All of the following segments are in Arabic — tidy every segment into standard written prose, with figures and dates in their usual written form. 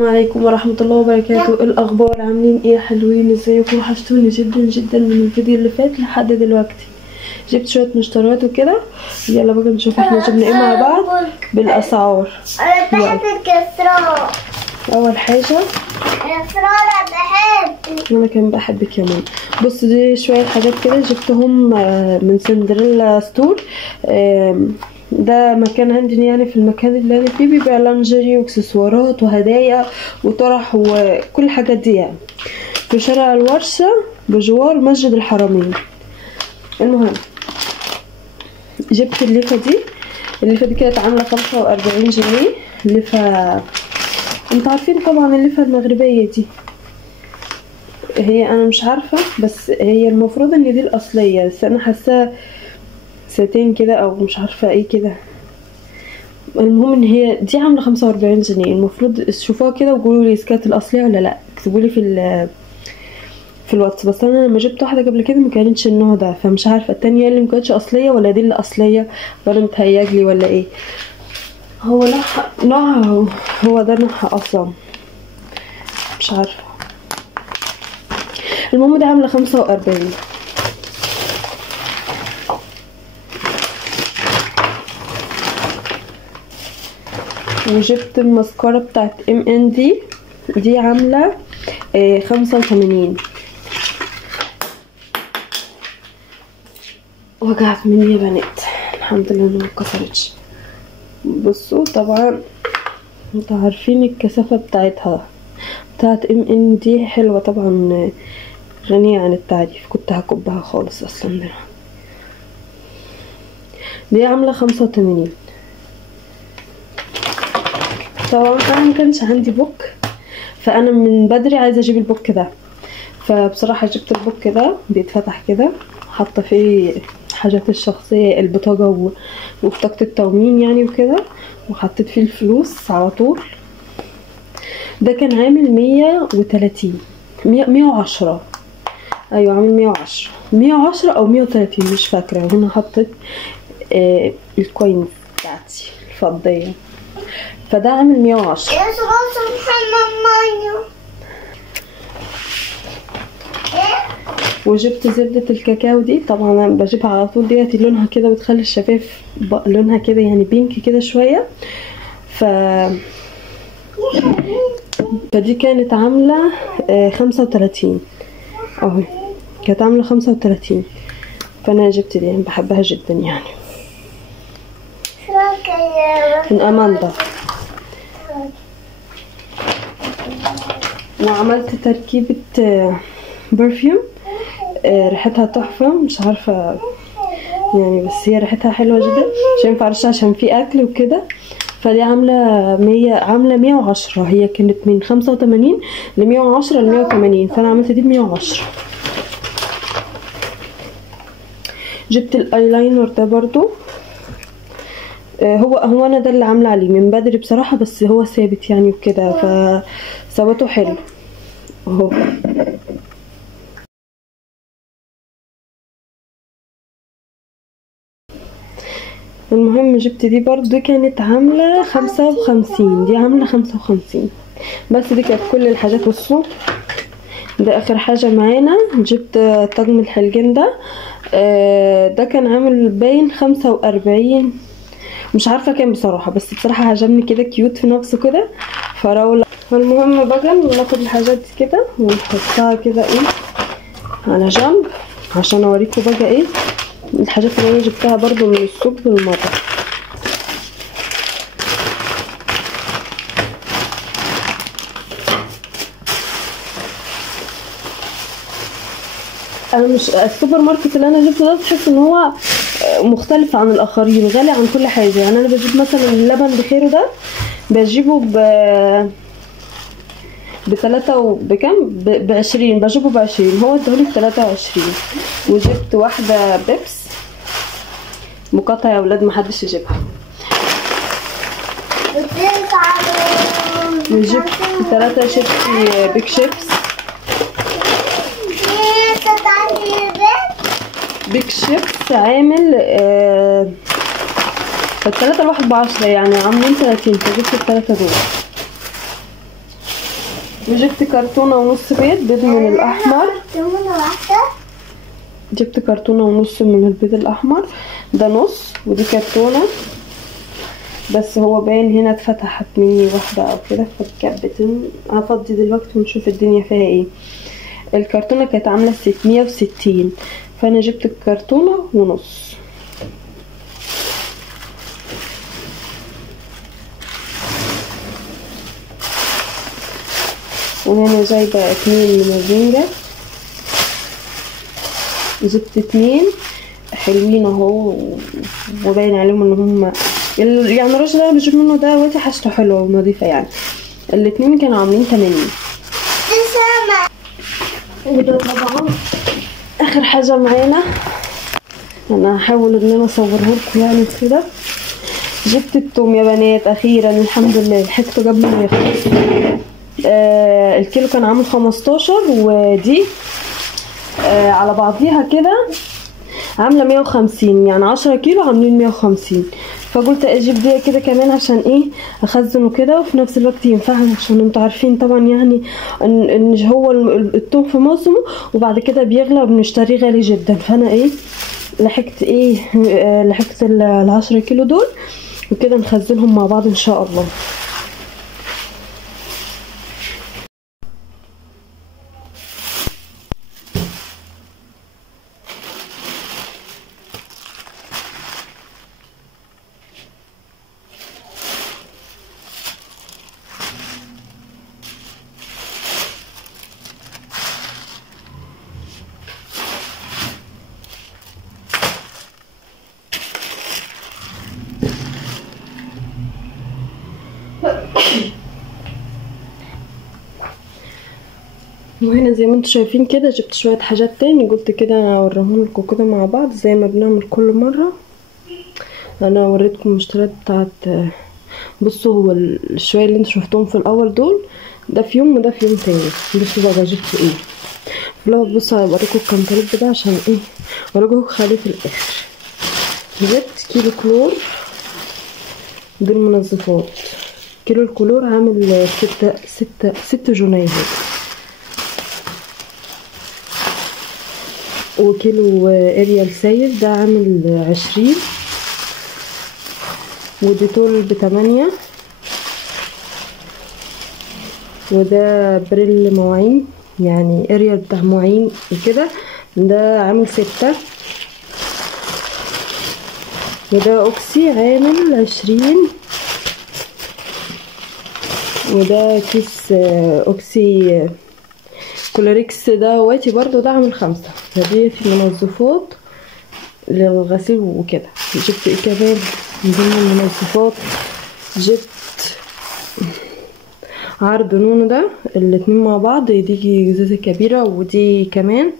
السلام عليكم ورحمة الله وبركاته. ايه الاخبار؟ عاملين ايه؟ حلوين؟ ازيكم؟ وحشتوني جدا جدا من الفيديو اللي فات لحد دلوقتي. جبت شوية مشتريات وكده، يلا بقى نشوف احنا جبنا ايه مع بعض بالاسعار. انا بحب الكسرات. اول حاجة الكسرات بحب. انا كمان بحب كمان. بص دي شوية حاجات كده جبتهم من سندريلا ستور. ده مكان عندي يعني في المكان اللي انا فيه بيبيع لانجري واكسسوارات وهدايا وطرح وكل الحاجات دي يعني، في شارع الورشة بجوار مسجد الحرمين. المهم جبت الليفة دي كانت عاملة 45 جنيه. الليفة انتوا عارفين طبعا الليفة المغربية دي، هي انا مش عارفة بس هي المفروض ان دي الاصلية، بس انا حاساها ساتين كده او مش عارفة ايه كده. المهم ان هي دي عامله 45 جنيه. المفروض تشوفوها كده وقولوا لي اذا كانت الاصليه ولا لا، اكتبوا لي في الواتس. بس انا لما جبت واحده قبل كده ما كانتش النوع ده، فمش عارفه التانية اللي ما كانتش اصليه ولا دي اللي اصليه، ولا متهيألي ولا ايه. هو نوعها هو ده نوعها اصلا، مش عارفه. المهم ده عامله 45. وجبت المسكرة بتاعت MND دي عاملة 85. وجعت مني يا بنات، الحمد لله انها مكسرتش. بصوا طبعا انتوا عارفين الكثافة بتاعتها بتاعت MND حلوة طبعا، غنية عن التعريف. كنت هكبها خالص اصلا. دي عاملة 85. طبعا انا مكانش عندي بوك، فانا من بدري عايزه اجيب البوك ده، فبصراحه جبت البوك ده بيتفتح كده، حاطه فيه حاجات الشخصيه، البطاقه وبطاقه التومين يعني وكده، وحطيت فيه الفلوس على طول. ده كان عامل 130 110. ايوه عامل 110 او 130 مش فاكره. هنا حطيت الكوينز بتاعتي الفضيه، فده عامل 110. وجبت زبدة الكاكاو دي، طبعا انا بجيبها على طول، ديت لونها كده بتخلي الشفايف لونها كده يعني بينك كده شوية. فدي كانت عاملة 35 اهو، كانت عاملة 35. فانا جبت دي، بحبها جدا يعني، من اماندا. وعملت تركيبة برفيوم ريحتها تحفة، مش عارفة يعني، بس هي ريحتها حلوة جدا. مش هينفع ارشها عشان في اكل وكده. فدي عاملة 110. هي كانت من 85 ل 110 ل 180، فانا عملت دي ب 110. جبت الايلاينر ده برضو، هو انا ده اللي عامله عليه من بدري بصراحه، بس هو ثابت يعني وكده، فثباته حلو اهو. المهم جبت دي برضو كانت عامله 55. دي عامله 55 بس. دي كانت كل الحاجات. بصوا ده اخر حاجه معانا. جبت طقم الحلقان ده، ده كان عامل باين 45، مش عارفه كام بصراحه، بس بصراحه عجبني كده، كيوت في نفسه كده، فراوله. المهم بقى ناخد الحاجات دي كده ونحطها كده ايه على جنب، عشان اوريكم بقى ايه الحاجات اللي انا جبتها برضو من السوق بالمره. انا مش السوبر ماركت اللي انا جبته ده تحس ان هو مختلف عن الاخرين، غالي عن كل حاجه يعني. انا بجيب مثلا اللبن بخيره ده بجيبه ب3 وبكام ب20، بجيبه ب20، هو ادهولي ب23. وجبت واحده بيبس مقاطعه يا اولاد، محدش يجيبها. وجبت 3 شيبسي بيك شيبس، بيك شيبس عامل التلاتة الواحد ب10 يعني عاملين 30، فجبت ال3 دول. وجبت كرتونة ونص بيض من الأحمر. كرتونة واحدة. جبت كرتونة ونص من البيض الأحمر، ده نص، ودي كرتونة بس هو باين هنا اتفتحت مني واحدة او كده فكبت. هفضي دلوقتي ونشوف الدنيا فيها ايه. الكرتونة كانت عاملة 660 فانا جبت الكرتونة ونص. وهنا جايبة 2 من الرنجة، جبت 2 حلوين اهو وباين عليهم ان هم يعني الراجل اللي انا بجيب منه ده دلوقتي حاجته حلوه ونظيفه يعني. الاتنين كانوا عاملين 80. وده طبعا اخر حاجه معانا. انا هحاول ان انا اصوره لكم يعني كده. جبت التوم يا بنات اخيرا الحمد لله لحقته قبل ما يخلص. الكيلو كان عامل 15 ودي على بعضيها كده عامله 150 يعني 10 كيلو عاملين 150. فقلت اجيب دي كده كمان عشان ايه اخزنه كده وفي نفس الوقت ينفعهم عشان انتوا عارفين طبعا يعني ان هو الثوم في موسمه وبعد كده بيغلى وبنشتريه غالي جدا. فانا ايه لحقت لحقت ال10 كيلو دول وكده نخزنهم مع بعض ان شاء الله. وهنا زي ما انتم شايفين كده جبت شويه حاجات تاني قلت كده اوريهم لكم كده مع بعض زي ما بنعمل كل مره. انا وريتكم المشتريات بتاعت بصوا هو الشويه اللي انتم شفتوهم في الاول دول ده في يوم وده في يوم تاني. بصوا بقى جبت ايه. لو بصوا هوريكم الكنتالوب ده عشان ايه اوريكم خليه في الاخر. جبت كيلو كلور بالمنظفات. كيلو الكلور عامل 6 جنيه. وكيلو اريال سايل ده عامل 20. وديتول ب8. وده بريل مواعين يعني اريال بتاع مواعين وكده ده عامل 6. وده اوكسي عامل 20. وده كيس اوكسي كولوريكس ده واتي برضو ده عامل 5. فدي في منظفات للغسيل وكده. جبت ايه كمان من ضمن المنظفات جبت عرض نونو ده الاتنين مع بعض. دي ازازة كبيرة ودي كمان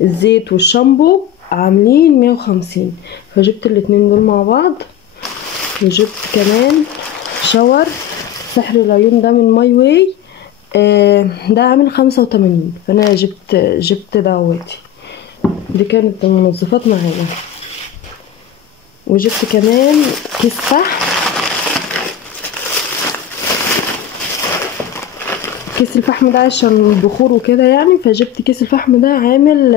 الزيت والشامبو عاملين 150 فجبت الاتنين دول مع بعض. وجبت كمان شاور سحر العيون ده من ماي واي ده عامل 85 فانا جبت دواتي. دي كانت المنظفات معايا. وجبت كمان كيس فحم. كيس الفحم ده عشان البخور وكده يعني فجبت كيس الفحم ده عامل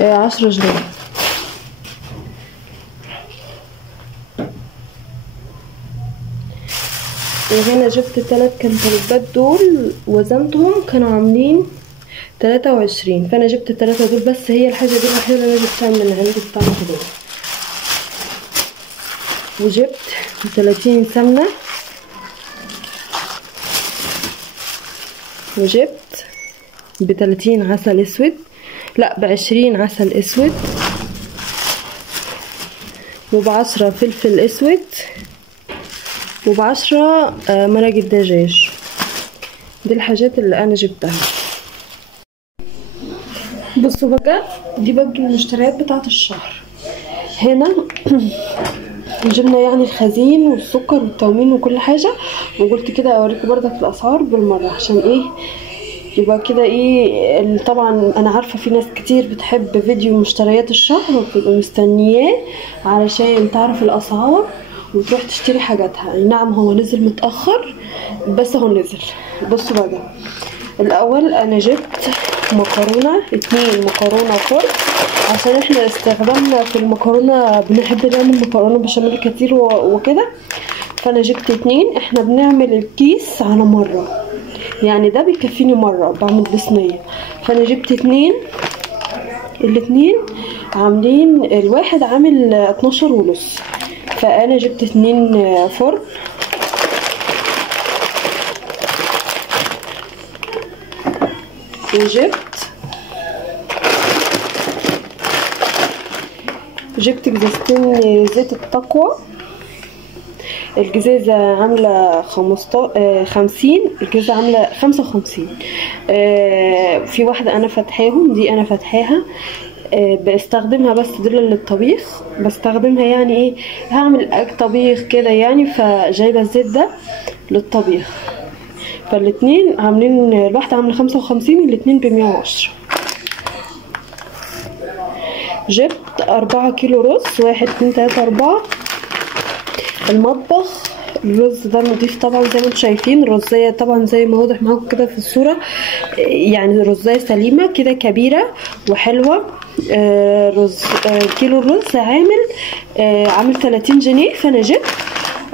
10 جنيه. وهنا جبت 3 كنتالوبات دول وزنتهم كانوا عاملين 23 فانا جبت 3 دول بس. هي الحاجه دي الوحيده اللي انا جبتها من عندي بتاعت دول. وجبت 30 سمنه. وجبت ب30 عسل اسود لا ب20 عسل اسود. وب10 فلفل اسود. وب10 مرق الدجاج. دي الحاجات اللي انا جبتها. بصوا بقى دي بقى المشتريات بتاعت الشهر. هنا جبنا يعني الخزين والسكر والتومين وكل حاجه وقلت كده اوريكم برضك الاسعار بالمره عشان ايه يبقى كده ايه. طبعا انا عارفه في ناس كتير بتحب فيديو مشتريات الشهر وبتبقى مستنياه علشان تعرف الاسعار وتروح تشتري حاجاتها. اي نعم هو نزل متأخر بس هو نزل. بصوا بقى، الاول انا جبت مكرونة 2 مكرونة فرن، عشان احنا استخدامنا في المكرونة بنحب نعمل مكرونة بشاميل كتير وكده، فانا جبت 2. احنا بنعمل الكيس على مرة، يعني ده بيكفيني مرة بعمل بصينية، فانا جبت 2. الاتنين عاملين، الواحد عامل 12.5، فانا جبت 2 فرن. جبت جزازتين زيت التقوى. الجزازة عاملة 50، الجزازة عاملة 55. في واحدة انا فاتحاهم، دي انا فاتحاها بستخدمها بس دول للطبيخ، بستخدمها يعني ايه، هعمل طبيخ كده يعني، فجايبة الزيت ده للطبيخ. فالاتنين عاملين، الواحدة عاملة 55، الاتنين ب110. جبت 4 كيلو رز، 1 2 3 4. المطبخ، الرز ده نضيف طبعا زي ما انتم شايفين، الرزايه طبعا زي ما واضح معاكم كده في الصوره، يعني رزايه سليمه كده كبيره وحلوه. كيلو الرز عامل 30 جنيه، فانا جبت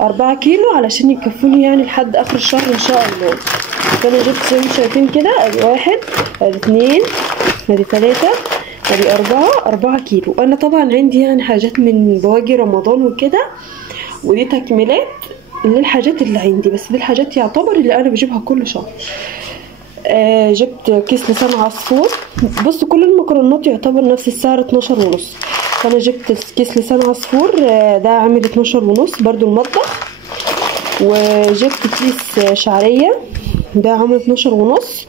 4 كيلو علشان يكفوني يعني لحد اخر الشهر ان شاء الله. فانا جبت زي ما انتم شايفين كده، ادي 1 ادي 2 ادي 3 ادي 4 كيلو. انا طبعا عندي يعني حاجات من بواجي رمضان وكده، ودي تكملات للحاجات اللي عندي، بس دي الحاجات يعتبر اللي انا بجيبها كل شهر. جبت كيس لسان عصفور. بصوا كل المكرونات يعتبر نفس السعر 12.5، فانا جبت كيس لسان عصفور ده عامل 12.5 برضو المطبخ. وجبت كيس شعرية ده عامل 12.5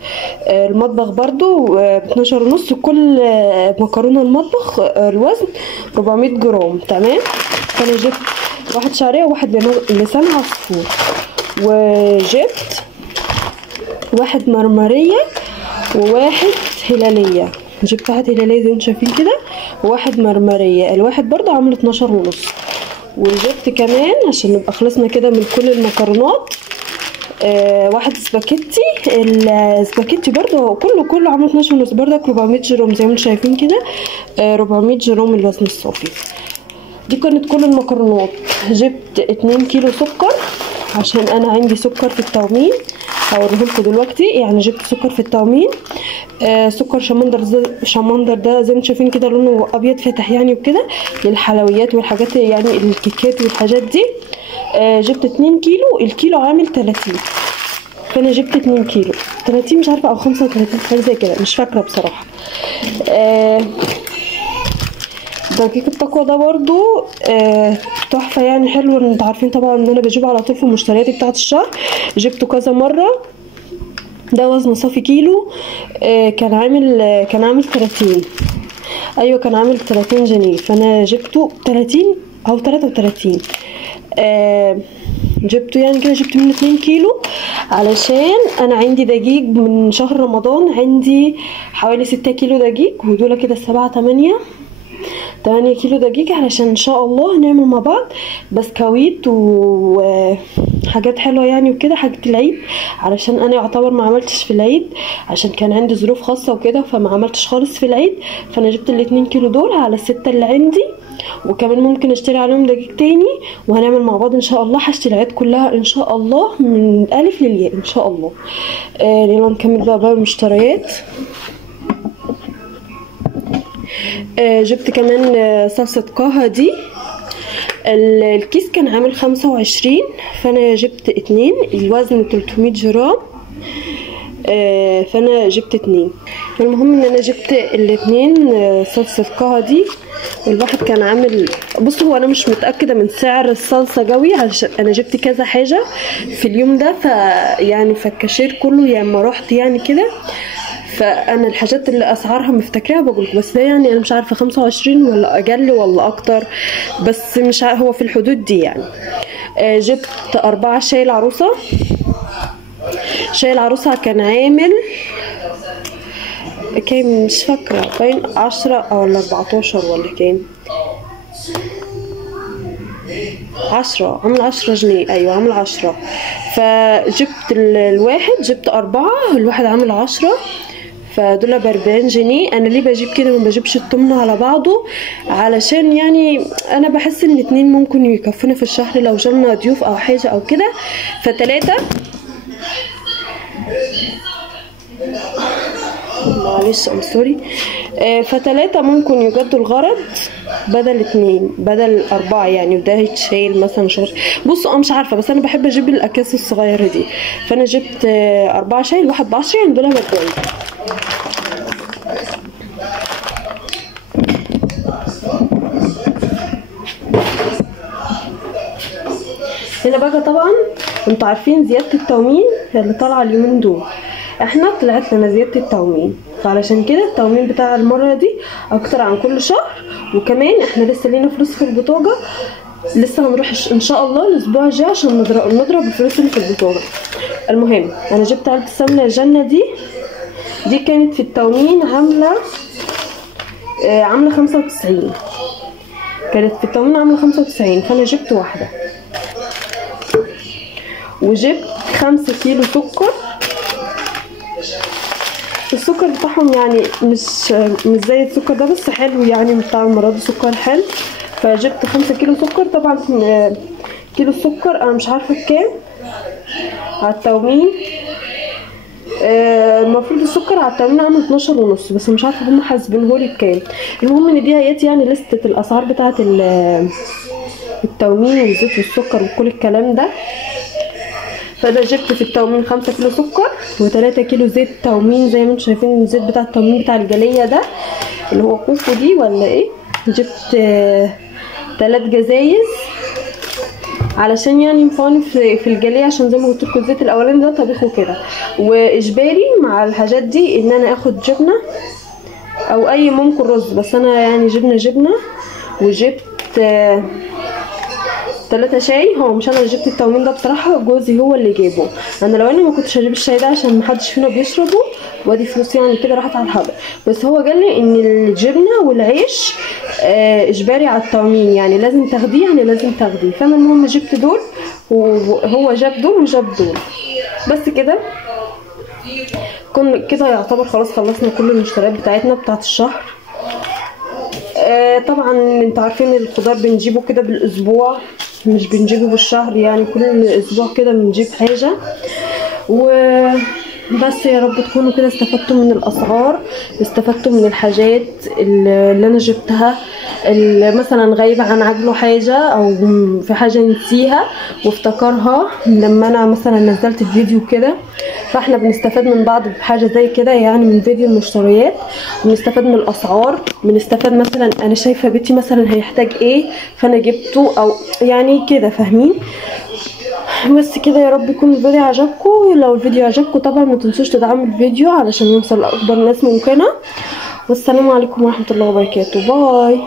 المطبخ برضو ب12.5. كل مكرونة المطبخ الوزن 400 جرام تمام. فانا جبت واحد شعرية وواحد لسان عصفور، وجبت واحد مرمرية وواحد هلالية. جبت واحد هلالية زي ما انتم شايفين كده، وواحد مرمرية، الواحد برضو عامل 12.5. وجبت كمان عشان نبقى خلصنا كده من كل المكرونات واحد سباكيتي. السباكيتي برضو كله عامل 12.5 برضك 400 جرام زي ما انتم شايفين كده، 400 جرام الوزن الصافي. دي كانت كل المكرونات. جبت 2 كيلو سكر عشان انا عندي سكر في التومين، هوريهولكوا دلوقتي. يعني جبت سكر في التومين، سكر شمندر ده زي ما انتم شايفين كده لونه ابيض فاتح يعني وكده، للحلويات والحاجات يعني الكيكات والحاجات دي. جبت 2 كيلو، الكيلو عامل 30، فانا جبت 2 كيلو 30 مش عارفه او 35 حاجه زي كده مش فاكره بصراحه. دقيق التقوى ده برضو تحفه يعني حلو. انتوا عارفين طبعا ان انا بجيبه على طول في مشترياتي بتاعه الشهر، جبته كذا مره. ده وزن صافي كيلو كان عامل 30، ايوه كان عامل 30 جنيه، فانا جبته 30 او 33. جبته يعني كده، جبت منه 2 كيلو علشان انا عندي دقيق من شهر رمضان، عندي حوالي 6 كيلو دقيق، ودول كده 7 8 كيلو دقيق، علشان ان شاء الله نعمل مع بعض بسكويت وحاجات حلوه يعني وكده، حاجه العيد، علشان انا يعتبر ما عملتش في العيد عشان كان عندي ظروف خاصه وكده، فما عملتش خالص في العيد. فانا جبت ال2 كيلو دول على ال6 اللي عندي، وكمان ممكن اشتري عليهم دقيق تاني، وهنعمل مع بعض ان شاء الله حاجه العيد كلها ان شاء الله من الالف للياء ان شاء الله. يلا نكمل بقى المشتريات. جبت كمان صلصة قاها دي، الكيس كان عامل 25، فانا جبت 2، الوزن 300 جرام، فانا جبت 2. المهم ان انا جبت ال2 صلصة قاها دي. الواحد كان عامل، بصوا هو انا مش متأكدة من سعر الصلصة قوي عشان انا جبت كذا حاجة في اليوم ده، فيعني فالكاشير كله يعني ما رحت يعني كده، فانا الحاجات اللي اسعارها مفتكراها بقولك، بس ده يعني انا مش عارفه 25 ولا اقل ولا اكتر، بس مش عارفه هو في الحدود دي يعني. جبت 4 شاي العروسه. شاي العروسه كان عامل كام مش فاكره، باين 10 ولا 14 ولا كام، 10 عامله 10 جنيه. ايوه عامله 10. فجبت الواحد، جبت 4، الواحد عامل 10، فدول ب40 جنيه. انا ليه بجيب كده ما بجيبش التمن على بعضه؟ علشان يعني انا بحس ان 2 ممكن يكفوني في الشهر لو جالنا ضيوف او حاجه او كده. ف3 معلش ام سوري. ف3 ممكن يجدوا الغرض بدل 2 بدل 4 يعني، وده هيتشيل مثلا شهر. بصوا انا مش عارفه، بس انا بحب اجيب الاكياس الصغيره دي. فانا جبت 4 شايل، واحد ب10 يعني دول ب40. هنا بقى طبعا انتوا عارفين زياده التومين اللي طالعه اليومين دول، احنا طلعت لنا زياده التومين، فعلشان كده التومين بتاع المره دي اكتر عن كل شهر. وكمان احنا لسه لينا فلوس في البطاقه، لسه هنروح ان شاء الله الاسبوع الجاي عشان نضرب الفلوس اللي في البطاقه. المهم انا جبت علبه السمنه الجنه دي كانت في التومين عامله 95، كانت في التومين عامله 95. فانا جبت واحده، وجبت 5 كيلو سكر. السكر بتاعهم يعني مش زي السكر ده، بس حلو يعني بتاع المره دي سكر حلو. فجبت 5 كيلو سكر. طبعا كيلو السكر انا مش عارفه بكام على التومين. المفروض السكر على التومين عامل 12.5، بس مش عارفه هم حاسبينهولي بكام. المهم ان دي اهيت يعني لستة الاسعار بتاعه التومين والزيت والسكر وكل الكلام ده. فانا جبت في التومين 5 كيلو سكر و3 كيلو زيت تومين، زي ما انتم شايفين الزيت بتاع التومين بتاع الجليه ده اللي هو كوفو دي ولا ايه. جبت 3 جزايز علشان يعني ينفعوني في الجليه، عشان زي ما قلت لكم الزيت الاولاني ده طبيخ وكده. واجباري مع الحاجات دي ان انا اخد جبنه او اي ممكن رز، بس انا يعني جبنه. وجبت 3 شاي. هو مش انا اللي جبت التومين ده بصراحه، جوزي هو اللي جابه. انا لو انا ما كنتش هجيب الشاي ده عشان محدش فينا بيشربه، وادي فلوس يعني كده راحت على الهدر. بس هو قال لي ان الجبنه والعيش اجباري على التومين، يعني لازم تاخديه، يعني لازم تاخديه. فانا المهم جبت دول، وهو جاب دول وجاب دول. بس كده كده يعتبر خلاص خلصنا كل المشتريات بتاعتنا بتاعت الشهر. طبعا انتوا عارفين الخضار بنجيبه كده بالاسبوع، مش بنجيبه بالشهر، يعني كل اسبوع كده بنجيب حاجه. وبس يا رب تكونوا كده استفدتوا من الاسعار، استفدتوا من الحاجات اللي انا جبتها، اللي مثلا غايبه عن عقله حاجه او في حاجه نسيها وافتكرها لما انا مثلا نزلت الفيديو كده. فاحنا بنستفاد من بعض بحاجه زي كده، يعني من فيديو المشتريات، بنستفاد من الاسعار، بنستفاد مثلا انا شايفه بيتي مثلا هيحتاج ايه فانا جبته، او يعني كده فاهمين. بس كده يا رب يكون الفيديو عجبكم. لو الفيديو عجبكم طبعا ما تنسوش تدعموا الفيديو علشان يوصل لاكبر ناس ممكنه. والسلام عليكم ورحمه الله وبركاته. باي.